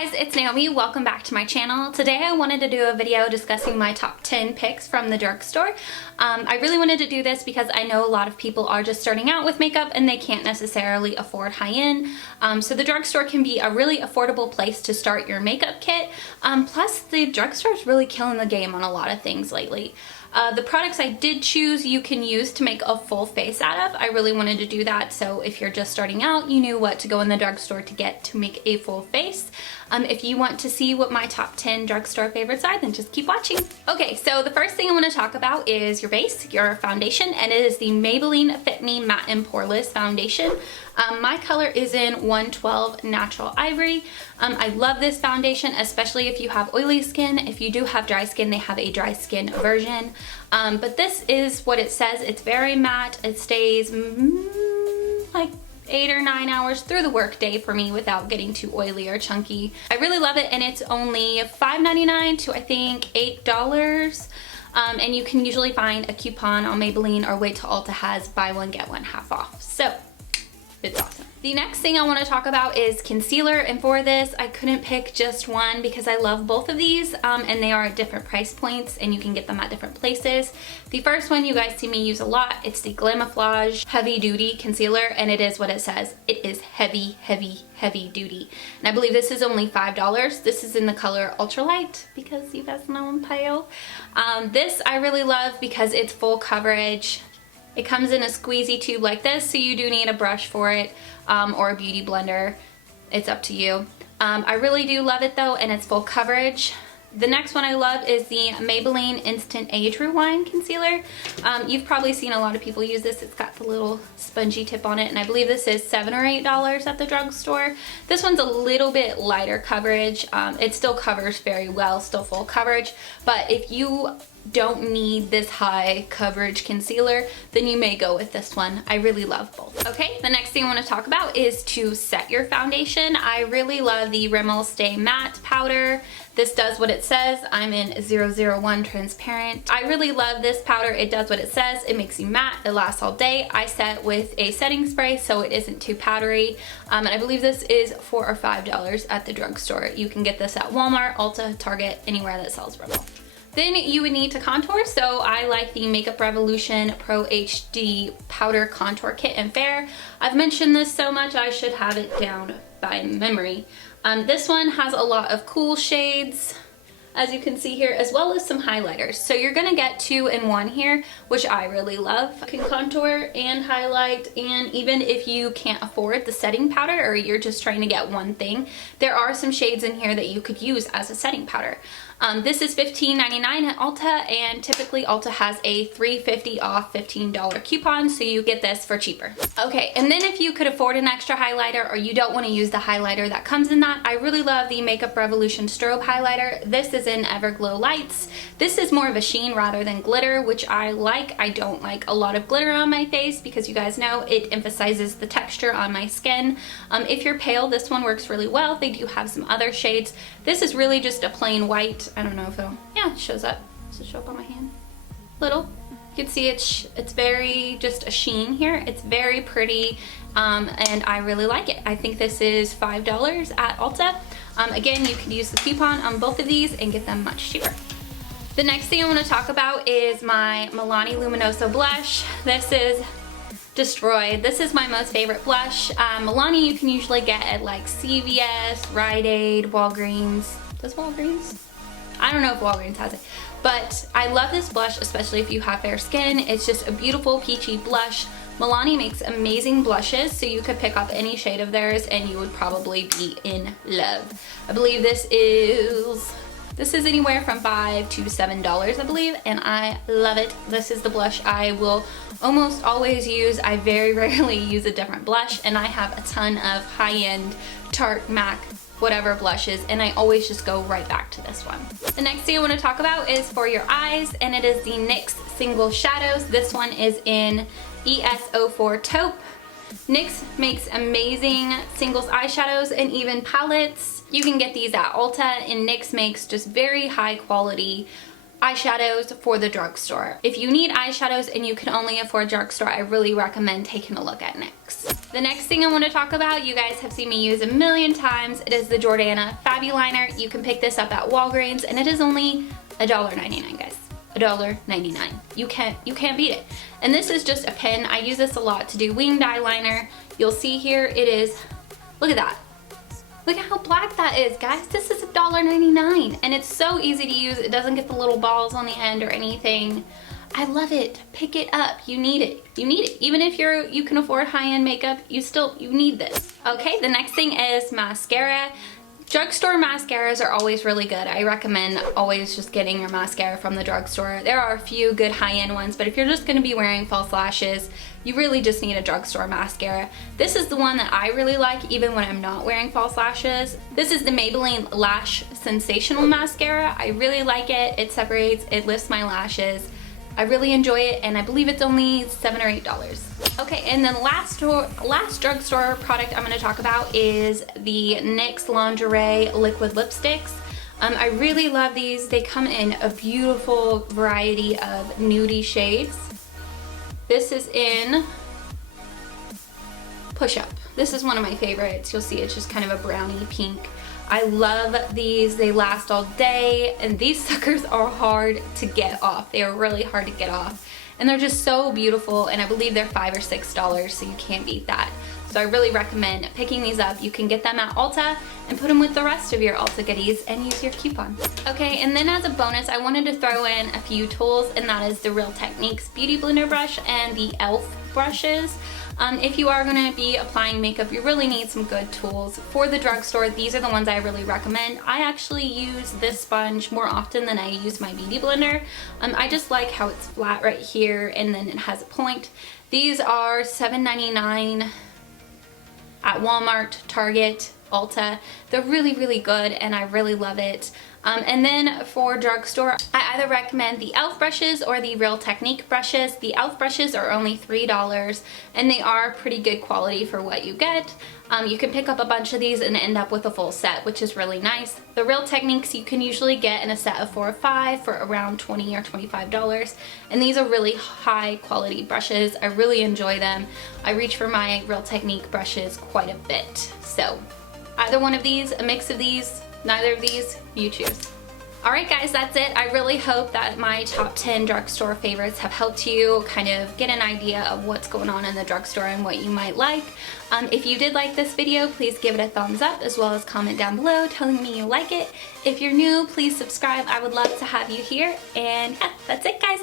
guys, it's Naomi. Welcome back to my channel. Today I wanted to do a video discussing my top 10 picks from the drugstore. I really wanted to do this because I know a lot of people are just starting out with makeup and they can't necessarily afford high-end. So the drugstore can be a really affordable place to start your makeup kit. Plus the drugstore is really killing the game on a lot of things lately. The products I did choose you can use to make a full face out of. I really wanted to do that, so if you're just starting out, you knew what to go in the drugstore to get to make a full face. If you want to see what my top 10 drugstore favorites are, then just keep watching. Okay, so the first thing I want to talk about is your base, your foundation, and it is the Maybelline Fit Me Matte and Poreless Foundation. My color is in 112 Natural Ivory. I love this foundation, especially if you have oily skin. If you do have dry skin, they have a dry skin version. But this is what it says. It's very matte. It stays like 8 or 9 hours through the work day for me without getting too oily or chunky. I really love it, and it's only $5.99 to I think $8. And you can usually find a coupon on Maybelline or wait till Ulta has buy one get one half off. So it's awesome. The next thing I want to talk about is concealer, and for this I couldn't pick just one because I love both of these and they are at different price points and you can get them at different places. The first one you guys see me use a lot, it's the Glamoflauge Heavy Duty Concealer, and it is what it says. It is heavy, heavy, heavy duty. And I believe this is only $5. This is in the color Ultralight because you guys know I'm pale. This I really love because it's full coverage. It comes in a squeezy tube like this, so you do need a brush for it or a beauty blender. It's up to you. I really do love it though, and it's full coverage. The next one I love is the Maybelline Instant Age Rewind Concealer. You've probably seen a lot of people use this. It's got the little spongy tip on it, and I believe this is $7 or $8 at the drugstore. This one's a little bit lighter coverage. It still covers very well, still full coverage, but if you don't need this high coverage concealer, then you may go with this one. I really love both. Okay, the next thing I want to talk about is to set your foundation. I really love the Rimmel Stay Matte powder. This does what it says. I'm in 001 transparent. I really love this powder. It does what it says. It makes you matte. It lasts all day. I set with a setting spray so it isn't too powdery. And I believe this is $4 or $5 at the drugstore. You can get this at Walmart, Ulta, Target, anywhere that sells Rimmel. Then you would need to contour, so I like the Makeup Revolution Pro HD Powder Contour Kit in Fair. I've mentioned this so much I should have it down by memory. This one has a lot of cool shades, as you can see here, as well as some highlighters. So you're gonna get 2 in 1 here, which I really love. You can contour and highlight, and even if you can't afford the setting powder or you're just trying to get one thing, there are some shades in here that you could use as a setting powder. This is $15.99 at Ulta, and typically Ulta has a $3.50 off $15 coupon, so you get this for cheaper. Okay, and then if you could afford an extra highlighter or you don't want to use the highlighter that comes in that, I really love the Makeup Revolution Strobe highlighter. This is in Everglow Lights. This is more of a sheen rather than glitter, which I like. I don't like a lot of glitter on my face because you guys know it emphasizes the texture on my skin. If you're pale, this one works really well. They do have some other shades. This is really just a plain white. I don't know if it'll, yeah, it shows up. Does it show up on my hand? Little. You can see it's very just a sheen here. It's very pretty, and I really like it. I think this is $5 at Ulta. Again, you can use the coupon on both of these and get them much cheaper. The next thing I want to talk about is my Milani Luminoso blush. This is Destroyed. This is my most favorite blush. Milani you can usually get at like CVS, Rite Aid, Walgreens. Does Walgreens? I don't know if Walgreens has it, but I love this blush, especially if you have fair skin. It's just a beautiful peachy blush. Milani makes amazing blushes, so you could pick up any shade of theirs and you would probably be in love. I believe this is anywhere from $5 to $7, I believe, and I love it. This is the blush I will almost always use. I very rarely use a different blush, and I have a ton of high-end Tarte, MAC, whatever blushes, and I always just go right back to this one. The next thing I want to talk about is for your eyes, and it is the NYX Single Shadows. This one is in ES04 Taupe. NYX makes amazing singles eyeshadows and even palettes. You can get these at Ulta, and NYX makes just very high quality eyeshadows for the drugstore. If you need eyeshadows and you can only afford drugstore, I really recommend taking a look at Nix. The next thing I want to talk about, you guys have seen me use a million times. It is the Jordana Fabuliner. You can pick this up at Walgreens and it is only $1.99, guys. $1.99. You can't beat it. And this is just a pen. I use this a lot to do winged eyeliner. You'll see here it is, look at that. Look at how black that is, guys. This is $1.99 and it's so easy to use. It doesn't get the little balls on the end or anything. I love it. Pick it up. You need it. You need it. Even if you can afford high-end makeup, you need this. Okay, the next thing is mascara. Drugstore mascaras are always really good. I recommend always just getting your mascara from the drugstore. There are a few good high-end ones, but if you're just gonna be wearing false lashes, you really just need a drugstore mascara. This is the one that I really like even when I'm not wearing false lashes. This is the Maybelline Lash Sensational Mascara. I really like it. It separates, it lifts my lashes. I really enjoy it and I believe it's only $7 or $8. Okay, and then last drugstore product I'm going to talk about is the NYX Lingerie Liquid Lipsticks. I really love these. They come in a beautiful variety of nudie shades. This is in Push Up. This is one of my favorites. You'll see it's just kind of a brownie pink. I love these. They last all day and these suckers are hard to get off. They are really hard to get off and they're just so beautiful and I believe they're $5 or $6 so you can't beat that. So I really recommend picking these up. You can get them at Ulta and put them with the rest of your Ulta goodies and use your coupon. Okay, and then as a bonus I wanted to throw in a few tools and that is the Real Techniques Beauty Blender brush and the e.l.f. brushes. If you are going to be applying makeup, you really need some good tools. For the drugstore, these are the ones I really recommend. I actually use this sponge more often than I use my beauty blender. I just like how it's flat right here and then it has a point. These are $7.99 at Walmart, Target, Ulta. They're really, really good and I really love it. And then for drugstore, I either recommend the e.l.f. brushes or the Real Technique brushes. The e.l.f. brushes are only $3 and they are pretty good quality for what you get. You can pick up a bunch of these and end up with a full set, which is really nice. The Real Techniques you can usually get in a set of 4 or 5 for around $20 or $25. And these are really high quality brushes. I really enjoy them. I reach for my Real Technique brushes quite a bit. So either one of these, a mix of these, neither of these, you choose. Alright guys, that's it. I really hope that my top 10 drugstore favorites have helped you kind of get an idea of what's going on in the drugstore and what you might like. If you did like this video, please give it a thumbs up as well as comment down below telling me you like it. If you're new, please subscribe. I would love to have you here. And yeah, that's it guys.